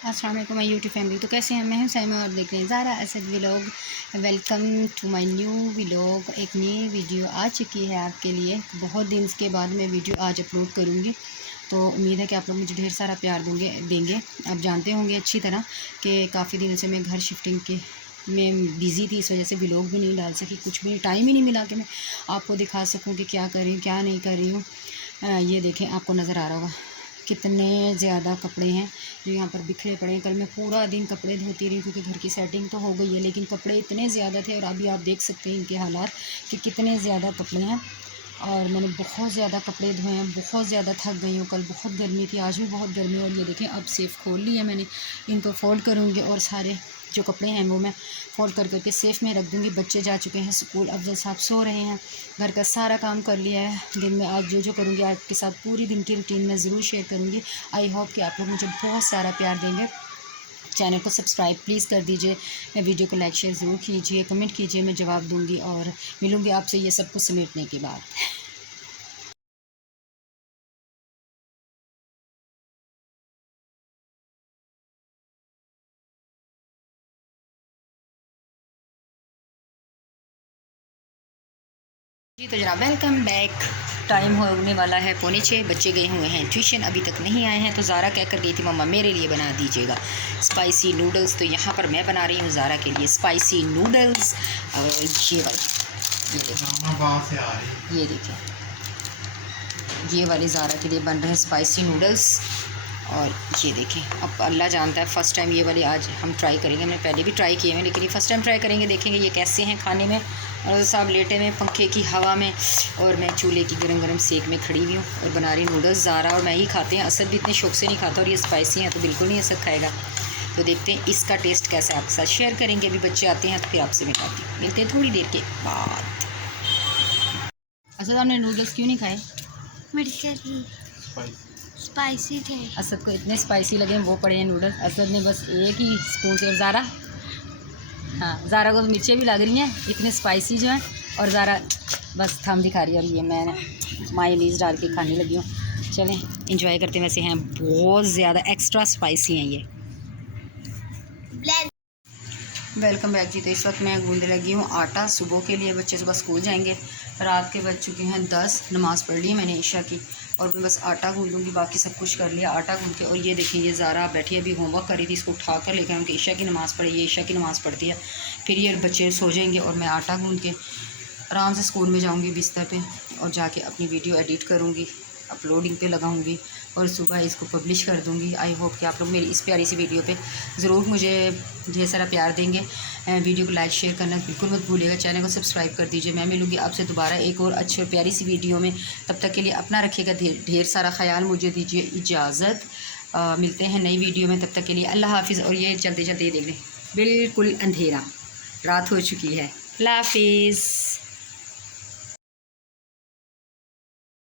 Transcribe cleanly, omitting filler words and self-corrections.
अस्सलाम वालेकुम my YouTube family. तो कैसे हैं? मैं हूं साइमा और देख रहे हैं Zara Asad vlog. Welcome to my new vlog. एक नई वीडियो आ चुकी है आपके लिए। बहुत दिन के बाद मैं वीडियो आज अपलोड करूंगी, तो उम्मीद है कि आप लोग मुझे ढेर सारा प्यार देंगे। आप जानते होंगे अच्छी तरह कि काफ़ी दिनों से मैं घर शिफ्टिंग के में बिज़ी थी, इस वजह से व्लॉग भी नहीं डाल सकी। कुछ भी टाइम ही नहीं मिला कि मैं आपको दिखा सकूँ कि क्या कर रही हूँ क्या नहीं कर रही हूँ। ये देखें, आपको नज़र आ रहा होगा कितने ज़्यादा कपड़े हैं जो यहाँ पर बिखरे पड़े हैं। कल मैं पूरा दिन कपड़े धोती रही क्योंकि घर की सेटिंग तो हो गई है, लेकिन कपड़े इतने ज़्यादा थे और अभी आप देख सकते हैं इनके हालात कि कितने ज़्यादा कपड़े हैं। और मैंने बहुत ज़्यादा कपड़े धोए हैं, बहुत ज़्यादा थक गई हूँ। कल बहुत गर्मी थी, आज भी बहुत गर्मी है। और ये देखें, अब सेफ़ खोल ली है मैंने, इनको फ़ोल्ड करूँगी और सारे जो कपड़े हैं वो मैं फ़ोल्ड कर करके सेफ़ में रख दूँगी। बच्चे जा चुके हैं स्कूल, अफजल साहब सो रहे हैं। घर का सारा काम कर लिया है दिन में। आज जो जो करूँगी आपके साथ पूरी दिन की रूटीन में ज़रूर शेयर करूँगी। आई होप कि आप लोग मुझे बहुत सारा प्यार देंगे। चैनल को सब्सक्राइब प्लीज़ कर दीजिए, वीडियो को लाइक शेयर ज़रूर कीजिए, कमेंट कीजिए, मैं जवाब दूँगी और मिलूँगी आपसे ये सब कुछ समेटने के बाद। जी तो जनाब, वेलकम बैक। टाइम होने वाला है 5:45, बच्चे गए हुए हैं ट्यूशन, अभी तक नहीं आए हैं। तो ज़ारा कह कर गई थी मम्मा मेरे लिए बना दीजिएगा स्पाइसी नूडल्स। तो यहाँ पर मैं बना रही हूँ ज़ारा के लिए स्पाइसी नूडल्स। और ये देखिए, ये वाले ज़ारा के लिए बन रहे हैं स्पाइसी नूडल्स। और ये देखें, अब अल्लाह जानता है, फ़र्स्ट टाइम ये वाले आज हम ट्राई करेंगे। हमने पहले भी ट्राई किए हैं लेकिन ये फ़र्स्ट टाइम ट्राई करेंगे, देखेंगे ये कैसे हैं खाने में। और साहब लेटे में पंखे की हवा में और मैं चूल्हे की गरम गरम सेक में खड़ी हुई हूँ और बना रही नूडल्स। ज़ारा और मैं ही खाते हैं, असद भी इतने शौक से नहीं खाता, और ये स्पाइसी हैं तो बिल्कुल नहीं असद खाएगा। तो देखते हैं इसका टेस्ट कैसा है, आपके साथ शेयर करेंगे। अभी बच्चे आते हैं तो फिर आपसे मिलाती हूँ, मिलते हैं थोड़ी देर के बाद। असद, आपने नूडल्स क्यों नहीं खाए? स्पाइसी थे। असद को इतने स्पाइसी लगे वो पड़े हैं नूडल्स। असद ने बस एक ही स्पून से, और ज़ारा, हाँ ज़ारा को मिर्चें भी लग रही हैं इतने स्पाइसी जो हैं, और ज़ारा बस थम दिखा रही है। और ये मैं मायोनीज़ डाल के खाने लगी हूँ। चलें इंजॉय करते हैं। वैसे हैं बहुत ज़्यादा एक्स्ट्रा स्पाइसी हैं ये। वेलकम बैक जी। तो इस वक्त मैं गूंदने लगी हूँ आटा सुबह के लिए, बच्चे सुबह स्कूल जाएंगे। रात के बज चुके हैं 10, नमाज़ पढ़ ली मैंने ईशा की, और मैं बस आटा गूंदूँगी, बाकी सब कुछ कर लिया आटा गूंद के। और ये देखिए, ये ज़ारा बैठी अभी होमवर्क कर रही थी, इसको उठा कर लेकर उनकी ईशा की नमाज़ पढ़ी, ये ईशा की नमाज़ पढ़ती है, फिर ये बच्चे सो जाएंगे और मैं आटा गूंद के आराम से स्कूल में जाऊँगी बिस्तर पर, और जाके अपनी वीडियो एडिट करूँगी, अपलोडिंग पे लगाऊंगी और सुबह इसको पब्लिश कर दूंगी। आई होप कि आप लोग मेरी इस प्यारी सी वीडियो पे ज़रूर मुझे ढेर सारा प्यार देंगे। वीडियो को लाइक शेयर करना बिल्कुल मत भूलिएगा, चैनल को सब्सक्राइब कर दीजिए। मैं मिलूँगी आपसे दोबारा एक और अच्छी और प्यारी सी वीडियो में। तब तक के लिए अपना रखिएगा ढेर सारा ख्याल, मुझे दीजिए इजाज़त। मिलते हैं नई वीडियो में, तब तक के लिए अल्लाह हाफिज़। और ये चलते चलते ये देख लें, बिल्कुल अंधेरा, रात हो चुकी है। अल्लाह हाफिज़।